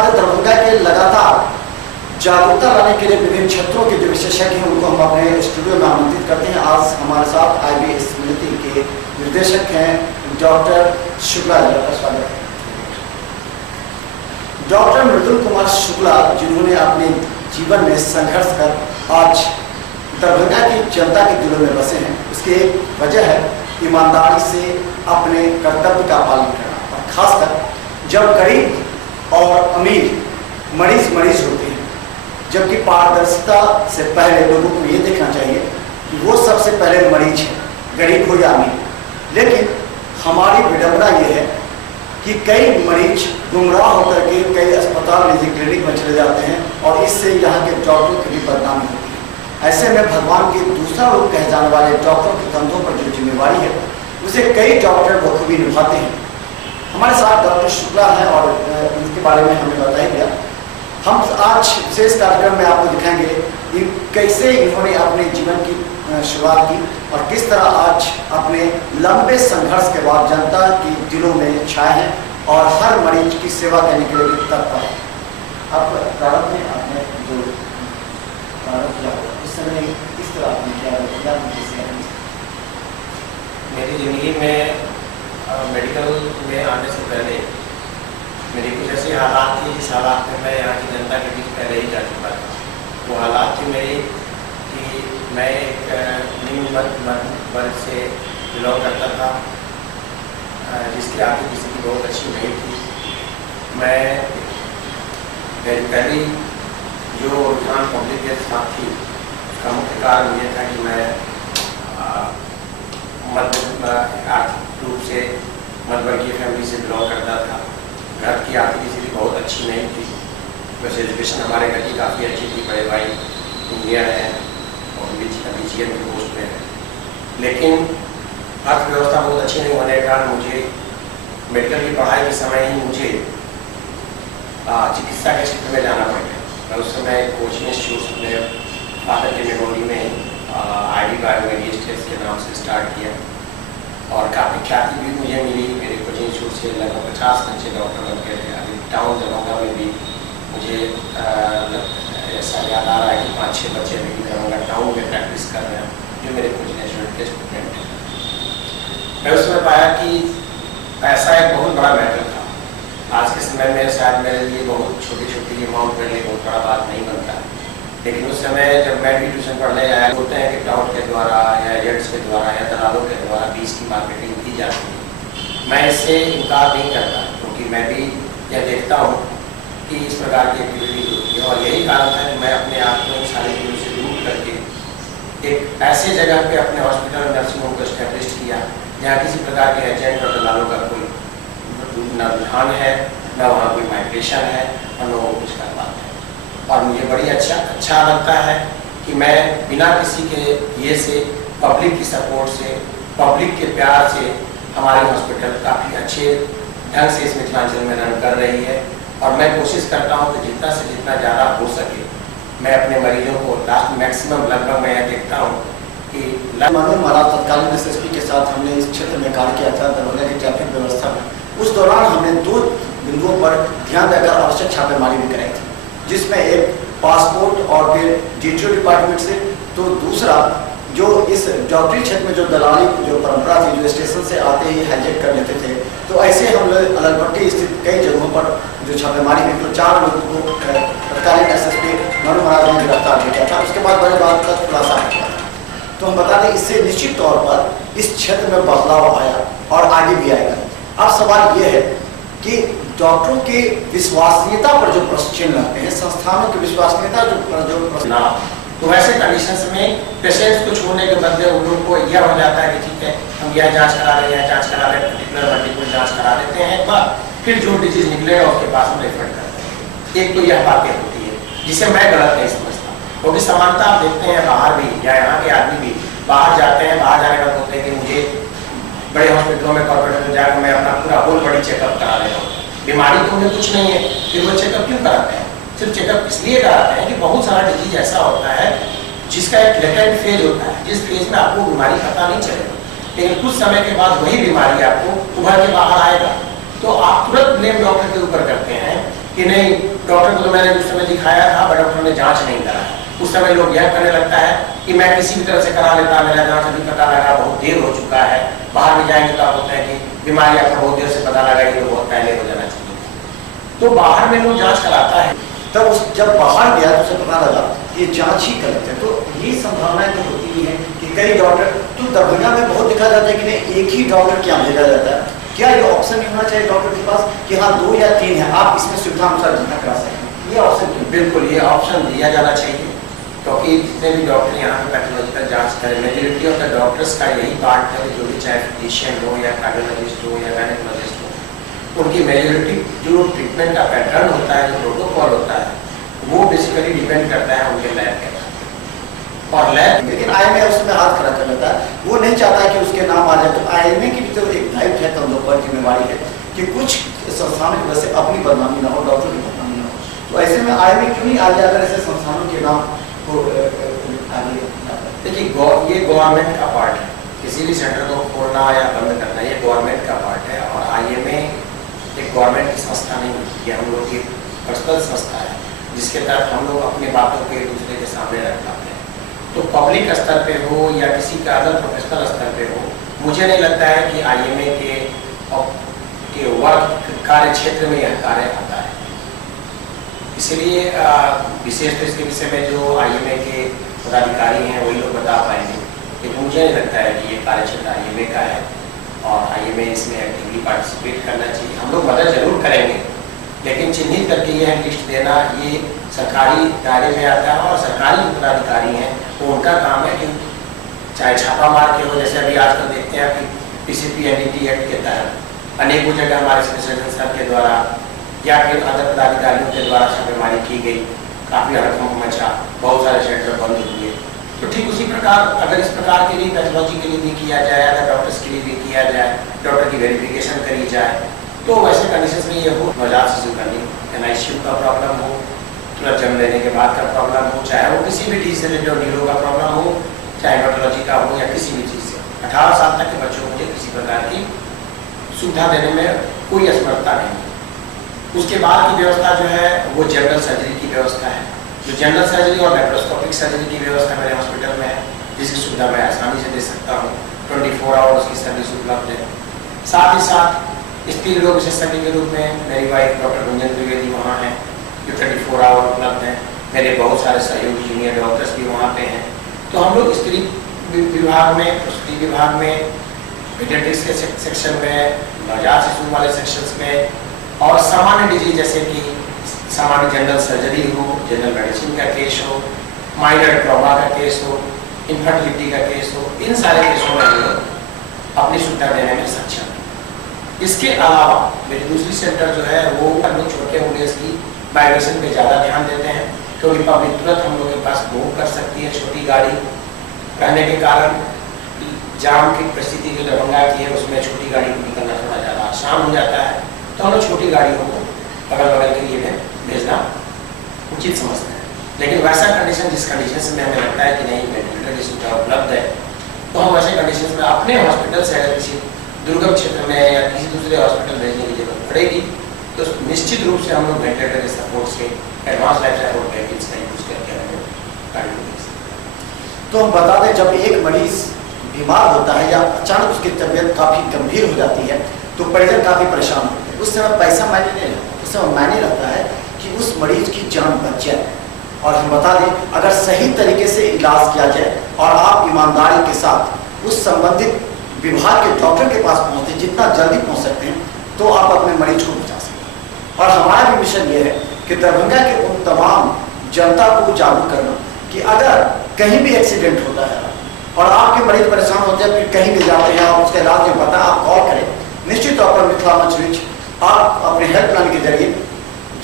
साथ दरभंगा के लगातार जागरूकता लाने के लिए विभिन्न क्षेत्रों के जो विशेषज्ञ हैं उनको हम अपने स्टूडियो में आमंत्रित करते हैं। आज हमारे साथ IB स्मृति के निर्देशक हैं डॉक्टर शुक्ला जी का स्वागत है। डॉक्टर मृदुल कुमार शुक्ला जिन्होंने अपने जीवन में संघर्ष कर आज दरभंगा की जनता के दिलों में बसे हैं, उसकी एक वजह है ईमानदारी से अपने कर्तव्य का पालन करना। और खासकर जब गरीब और अमीर मरीज होते हैं, जबकि पारदर्शिता से पहले लोगों को ये देखना चाहिए कि वो सबसे पहले मरीज है, गरीब हो या अमीर। लेकिन हमारी विडंबना ये है कि कई मरीज गुमराह होकर के कई अस्पताल निजी क्लिनिक में चले जाते हैं और इससे यहाँ के डॉक्टरों की भी बदनामी होती है। ऐसे में भगवान के दूसरा रूप कहे जाने वाले डॉक्टरों के कंधों पर जो जिम्मेवारी है उसे कई डॉक्टर बखूबी निभाते हैं। हमारे साथ डॉक्टर शुक्ला हैं और इनके बारे में हमें बताया गया। हम आज विशेष कार्यक्रम में आपको दिखाएंगे कि कैसे इन्होंने अपने जीवन की शुरुआत की और किस तरह आज अपने लंबे संघर्ष के बाद जनता के दिलों में छाए हैं और हर मरीज की सेवा करने के लिए तत्पर है। आप प्रारंभ में आपने जो प्रारंभ किया उस समय किस तरह आपने क्या मेरी ज़िंदगी में मेडिकल में आने से पहले मेरी कुछ ऐसे हालात थे जिस हालात में मैं यहाँ की जनता के बीच पहले ही जा चुका था। वो हालात थी मेरी कि मैं एक निम्न वर्ग से बिलोंग करता था, जिसकी आर्थिक स्थिति बहुत अच्छी नहीं थी। मैं मेरी पहली जो रुझान पब्लिक के साथ थी उसका मुख्य कारण ये था कि मैं आर्थिक रूप से मध्यवर्गीय फैमिली से बिलोंग करता था। घर की आर्थिक स्थिति बहुत अच्छी नहीं थी। वैसे एजुकेशन हमारे घर की काफ़ी अच्छी थी, बड़े भाई इंजीनियर हैं और BGM की पोस्ट में है, लेकिन अर्थव्यवस्था बहुत अच्छी नहीं होने के कारण मुझे मेडिकल की पढ़ाई के समय ही मुझे चिकित्सा के क्षेत्र में जाना पड़ गया। मैं उस समय कोचिंग इंस्टीट्यूट में फादर की मेमोरी में IB बायोमेडिस्ट्स के नाम से स्टार्ट किया और काफ़ी ख्याति भी मुझे मिली। मेरे कोचिंग इंस्टीट्यूट से लगभग 50 बच्चे डॉक्टर बन गए थे। अभी टाउन दरभंगा में भी मुझे ऐसा याद आ रहा है कि 5-6 बच्चे अभी भी दरभंगा टाउन में प्रैक्टिस कर रहे हैं जो मेरे कोचिंग इंस्टीट्यूट के स्टूडेंट हैं। मैं उसमें पाया कि पैसा एक बहुत बड़ा मैटर था। आज के समय में शायद मेरे लिए बहुत छोटी अमाउंट मेरे लिए बहुत बड़ा बात नहीं बनता, लेकिन उस समय जब मैं भी ट्यूशन पढ़ने आया होते हैं कि टाउट के द्वारा या एजेंट्स के द्वारा या दलालों के द्वारा बीज की मार्केटिंग की जाती है। मैं इससे इनकार नहीं करता, क्योंकि मैं भी यह देखता हूँ कि इस प्रकार की एक्टिविटीज होती है और यही कारण था कि मैं अपने आप को इन सारी चीज़ों से दूर करके एक ऐसे जगह पे अपने हॉस्पिटल और नर्सिंग होम को इस्टेब्लिश किया जहाँ किसी प्रकार के एजेंट और दलालों का कोई न रुझान है, न वहाँ कोई माइग्रेशन है और न वो कुछ कर पाते हैं। और मुझे बड़ी अच्छा लगता है कि मैं बिना किसी के ये से पब्लिक की सपोर्ट से, पब्लिक के प्यार से हमारी हॉस्पिटल काफ़ी अच्छे ढंग से इस मिथिलांचल में रन कर रही है। और मैं कोशिश करता हूँ कि जितना से जितना ज़्यादा हो सके मैं अपने मरीजों को लास्ट मैक्सिमम लगभग मैं यह देखता हूँ कि हमारा तत्कालीन SSP के साथ हमने इस क्षेत्र में कार्य किया था दरभंगा की ट्रैफिक व्यवस्था में। उस दौरान हमने 2 बिंदुओं पर ध्यान देकर आवश्यक छापेमारी भी कराई थी, जिसमें एक पासपोर्ट और फिर DTO डिपार्टमेंट से, तो दूसरा जो इस डॉक्टरी क्षेत्र में जो दलाली जो परंपरा थी, जो स्टेशन से आते ही हाईजेक कर लेते थे, तो ऐसे हम लोग अलगपट्टी स्थित कई जगहों पर जो छापेमारी हुई तो 4 लोगों को तत्कालीन SSP मनु महाराज ने गिरफ्तार किया था। उसके बाद बड़े बात का खुलासा किया। तो हम बता दें इससे निश्चित तौर पर इस क्षेत्र में बदलाव आया और आगे भी आएगा। अब सवाल ये है कि डॉक्टरों की विश्वसनीयता पर जो प्रश्न चिन्ह रहते हैं, संस्थानों की विश्वसनीयता जो प्रश्न, तो वैसे कंडीशंस में पेशेंट्स को छोड़ने के बदले उन लोग को यह हो जाता है कि ठीक है हम यह जांच करा रहे हैं, जांच करा रहे हैं, पर्टिकुलर मल्टीपल जांच करा लेते हैं, फिर जो डिजीज निकलेगा उसके पास हम रेफर करते हैं। एक तो यह बातें होती है जिसे मैं गलत नहीं समझता, क्योंकि समानता आप देखते हैं बाहर भी या यहाँ के आदमी भी बाहर जाते हैं, बाहर जाने का बोलते हैं कि मुझे बड़े हॉस्पिटलों में कॉर्पोरेट में जाकर मैं अपना पूरा होल बॉडी चेकअप करा रहा हूँ। बीमारी तो उन्हें कुछ नहीं है, फिर वो चेकअप क्यों कराते हैं? सिर्फ चेकअप इसलिए कराते हैं कि बहुत सारा डिजीज ऐसा होता है जिसका एक लेटेंट फेज होता है, जिस फेज में आपको बीमारी पता नहीं चलेगा, लेकिन कुछ समय के बाद वही बीमारी आपको उभर के बाहर आएगा। तो आप तुरंत ब्लेम डॉक्टर के ऊपर करते हैं कि नहीं डॉक्टर को तो मैंने उस समय दिखाया था बट डॉक्टर ने जांच नहीं करा। उस समय लोग यह करने लगता है कि मैं किसी भी तरह से करा लेता, मेरा जांच अभी पता लगा, बहुत देर हो चुका है। बाहर भी जाएंगे तो आप होता है कि बीमारी आपको बहुत देर से पता लगा, ये तो बहुत पहले हो जाना चाहिए। तो बाहर में लोग जांच कराता है, तब उस जब बाहर गया तो उसे पता लगा ये जांच ही गलत है। तो ये संभावनाएं तो होती ही है कि कई डॉक्टर, तो दरभंगा में बहुत देखा जाता है कि नहीं एक ही डॉक्टर क्या भेजा जाता है। क्या ये ऑप्शन नहीं होना चाहिए डॉक्टर के पास कि हाँ 2 या 3 है, आप इसमें सुविधा अनुसार जितना करा सकें? ये ऑप्शन क्यों? बिल्कुल ये ऑप्शन दिया जाना चाहिए, क्योंकि जितने भी डॉक्टर यहाँ पे पैथोलॉजिकल जांच करें, मेजोरिटी ऑफ द डॉक्टर्स का यही पार्ट है, जो भी चाहे फिजिशियन हो या कार्डियोलॉजिस्ट हो या गायनेकोलॉजिस्ट हो, उनकी मेजोरिटी जो ट्रीटमेंट का पैटर्न होता है, जो प्रोटोकॉल होता है, वो बेसिकली डिपेंड करता है उनके लैब के और लैब। लेकिन आईएमए उसमें हाथ खड़ा कर लेता है, वो नहीं चाहता है कि उसके नाम आ जाए। तो आईएमए की भी तो एक दायित्व है, कमजोर जिम्मेवारी है कि कुछ संस्थानों की वजह से अपनी बदनामी ना हो, डॉक्टर की बदनामी ना हो। तो ऐसे में आईएमए क्यों नहीं आगे अगर ऐसे संस्थानों के नाम को आगे? देखिए ये गवर्नमेंट का पार्ट है, किसी भी सेंटर को खोलना या बंद करना ये गवर्नमेंट का पार्ट है। और आईएमए एक गवर्नमेंट की संस्था नहीं होती है, हम लोग की पर्सनल संस्था है जिसके तहत हम लोग अपनी बातों को एक दूसरे के सामने रख पाते हैं। तो पब्लिक स्तर पे हो या किसी का अदर प्रोफेशनल स्तर पे हो, मुझे नहीं लगता है कि आईएमए के वर्क कार्य क्षेत्र में यह कार्य आता है। इसलिए विशेष तो इसके विषय में जो आईएमए के पदाधिकारी हैं वही लोग बता पाएंगे, लेकिन मुझे नहीं लगता है कि ये कार्य क्षेत्र आईएमए का है और आईएमए इसमें एक्टिवली पार्टिसिपेट करना चाहिए। हम लोग मदद जरूर करेंगे, लेकिन चिन्हित करके यह लिस्ट देना ये सरकारी दायरे में आता है और सरकारी जो पदाधिकारी हैं वो उनका काम है कि चाहे छापा मार के हो, जैसे अभी आजकल देखते हैं कि पीसीपी एनडीटी एक्ट के तहत अनेकों जगह हमारे सिविल सर्जन साहब के द्वारा या फिर अदर पदाधिकारियों के द्वारा छापेमारी की गई, काफ़ी हड़कंप मचा, बहुत सारे सेंटर बंद हुए। तो ठीक उसी प्रकार अगर इस प्रकार के लिए पैथोलॉजी के लिए भी किया जाए, अगर डॉक्टर्स के लिए भी किया जाए, डॉक्टर की वेरिफिकेशन करी जाए, तो वैसे कंडीशन में ये हो नवजात शिशु का नहीं, एनआईसीयू का प्रॉब्लम हो, तुरंत जन्म लेने के बाद का प्रॉब्लम हो, चाहे वो किसी भी चीज़ से रिलेटेड न्यूरो का प्रॉब्लम हो, चाहे हेमेटोलॉजी का हो या किसी भी चीज़ से 18 साल तक के बच्चों को किसी प्रकार की सुविधा देने में कोई असमर्थता नहीं है। उसके बाद की व्यवस्था जो है वो जनरल सर्जरी की व्यवस्था है, जो जनरल सर्जरी और लेप्रोस्कोपिक सर्जरी की व्यवस्था मेरे हॉस्पिटल में है, जिसकी सुविधा मैं आसानी से दे सकता हूँ। 24 आवर्स की सर्विस उपलब्ध है। साथ ही साथ स्त्री रोग विशेषज्ञ के रूप में मेरी वाइफ डॉक्टर गुंजन त्रिवेदी वहाँ हैं, जो 24 आवर उपलब्ध हैं। मेरे बहुत सारे सहयोगी जूनियर डॉक्टर्स भी वहाँ पे हैं। तो हम लोग स्त्री विभाग में, प्रसूति विभाग में, पीडियाट्रिक्स के सेक्शन में, नवजात शिशु वाले सेक्शंस में और सामान्य डिजीज जैसे कि सामान्य जनरल सर्जरी हो, जनरल मेडिसिन का केस हो, माइनर ट्रॉमा का केस हो, इन्फर्टिलिटी का केस हो, इन सारे केसों में हम लोग अपनी सुविधा देने में सक्षम हैं। इसके अलावा मेरी दूसरी सेंटर जो है वो हम लोग छोटे उम्र की बायोमेडिसिन पे ज़्यादा ध्यान देते हैं, क्योंकि पब्लिक तुरंत हम लोग के पास मूव कर सकती है। छोटी गाड़ी रहने के कारण जाम की परिस्थिति जो दरभंगा की है उसमें छोटी गाड़ी को निकलना थोड़ा ज़्यादा आसान हो जाता है, तो हम लोग छोटी गाड़ियों को अगल बगल के लिए भेजना उचित समझते हैं। लेकिन वैसा कंडीशन जिस कंडीशन से हमें लगता है कि नहीं वेंटिलेटर की सुविधा उपलब्ध है, तो हम वैसे कंडीशन में अपने हॉस्पिटल से अगर किसी दुर्गम क्षेत्र में या किसी दूसरे हॉस्पिटल भेजने की जरूरत पड़ेगी तो निश्चित रूप से हम लोग वेंटिलेटर के सपोर्ट से एडवांस लाइफ सपोर्ट पैकेज का यूज करके हम लोग कार्य कर सकते हैं। तो हम बता दें, जब एक मरीज बीमार होता है या अचानक उसकी तबीयत काफ़ी गंभीर हो जाती है तो परिजन काफ़ी परेशान होते हैं। उस समय पैसा मायने नहीं रखता, उस समय मायने रखता है कि उस मरीज की जान बच जाए। और हम बता दें, अगर सही तरीके से इलाज किया जाए और आप ईमानदारी के साथ उस संबंधित विभाग के डॉक्टर के पास पहुँचते, जितना जल्दी पहुँच सकते हैं, तो आप अपने मरीज को बचा सकते हैं। और हमारा भी मिशन ये है कि दरभंगा के उन तमाम जनता को जागरूक करना कि अगर कहीं भी एक्सीडेंट होता है और आपके मरीज परेशान होते हैं, फिर कहीं भी जाते हैं और उसका इलाज नहीं पता, आप कॉल करें। निश्चित तौर पर मिथिला मंच रिच आप अपने हेल्पलाइन के जरिए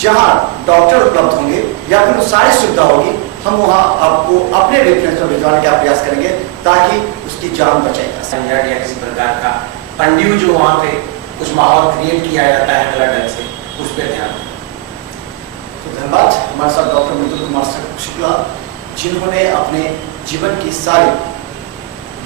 जहाँ डॉक्टर उपलब्ध होंगे या फिर सारी सुविधा होगी, हम वहाँ आपको अपने रेफरेंस में भिजवाने का प्रयास करेंगे ताकि उसकी जान बचाई जा सके। या किसी प्रकार का अनड्यू जो वहाँ पे कुछ माहौल क्रिएट किया जाता है गलत ढंग से, उस पर ध्यान दें। तो धन्यवाद हमारे साथ डॉक्टर मृदुल कुमार शुक्ला, जिन्होंने अपने जीवन की सारी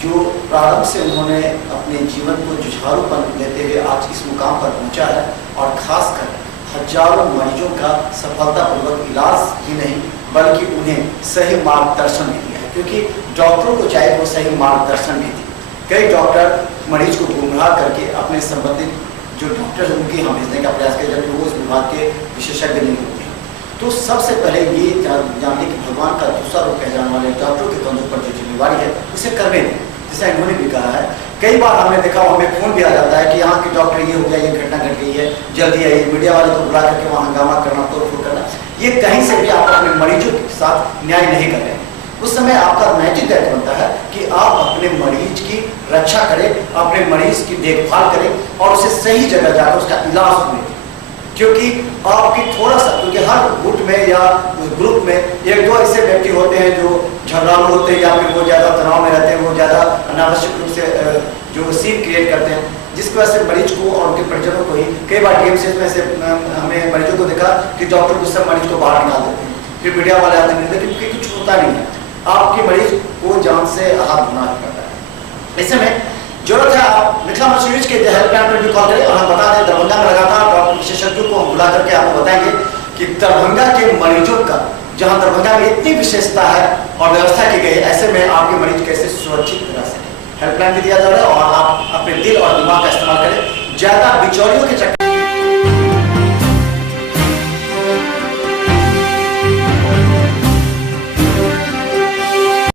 जो प्रारंभ से उन्होंने अपने जीवन को जुझारूपन देते हुए आज इस मुकाम पर पहुंचा है और खासकर हजारों मरीजों का सफलतापूर्वक इलाज ही नहीं बल्कि उन्हें सही मार्गदर्शन भी दिया है, क्योंकि डॉक्टरों को चाहे वो सही मार्गदर्शन भी दी। कई डॉक्टर मरीज को गुमराह करके अपने संबंधित जो डॉक्टर हैं उनके यहाँ भेजने का प्रयास किया, जबकि वो उस विभाग के विशेषज्ञ नहीं होते हैं। तो सबसे पहले ये जानने कि भगवान का दूसरा रूप कहे जाने वाले डॉक्टरों के कंधों पर जो जिम्मेवारी है उसे करने दें। जैसा इन्होंने भी कहा है, कई बार हमने देखा हमें फोन भी आ जाता है कि यहाँ के डॉक्टर ये हो गया, ये घटना घट गई है, जल्दी आइए, मीडिया वाले को बुला करके वहाँ हंगामा करना, तोड़फोड़ करना, ये कहीं से भी आप अपने मरीजों के साथ न्याय नहीं कर रहे हैं। उस समय आपका नैतिक दायित्व बनता है कि आप अपने मरीज की रक्षा करें, अपने मरीज की देखभाल करें और उसे सही जगह जाकर उसका इलाज करें। क्योंकि आपकी थोड़ा सा, क्योंकि हर गुट में या ग्रुप में एक दो ऐसे व्यक्ति होते हैं जो झगड़ालू होते हैं या फिर वो ज़्यादा तनाव में रहते हैं, वो ज़्यादा अनावश्यक रूप से जो सीन क्रिएट करते हैं, जिसकी वजह से मरीज को और उनके परिजनों को ही कई बार डीएमसीएच में से हमें मरीजों को देखा कि डॉक्टर गुस्सा मरीज को बाहर निकाल देते हैं, फिर मीडिया वाले आते हैं, क्योंकि कुछ होता नहीं है, आपके मरीज को जान से हाथ धोना पड़ता है। ऐसे में जरूरत है आप मिथिला मर्सी के हेल्पलाइन पर भी कॉल करें और हम बता दें दरभंगा में लगातार डॉक्टर विशेषज्ञों को बुला करके आपको बताएंगे कि दरभंगा के मरीजों का, जहां दरभंगा में इतनी विशेषता है और व्यवस्था की गई है, ऐसे में आपके मरीज कैसे सुरक्षित रह सके। हेल्पलाइन भी दिया जा रहा है और आप अपने दिल और दिमाग का इस्तेमाल करें, ज्यादा बिचौलियों के चक्कर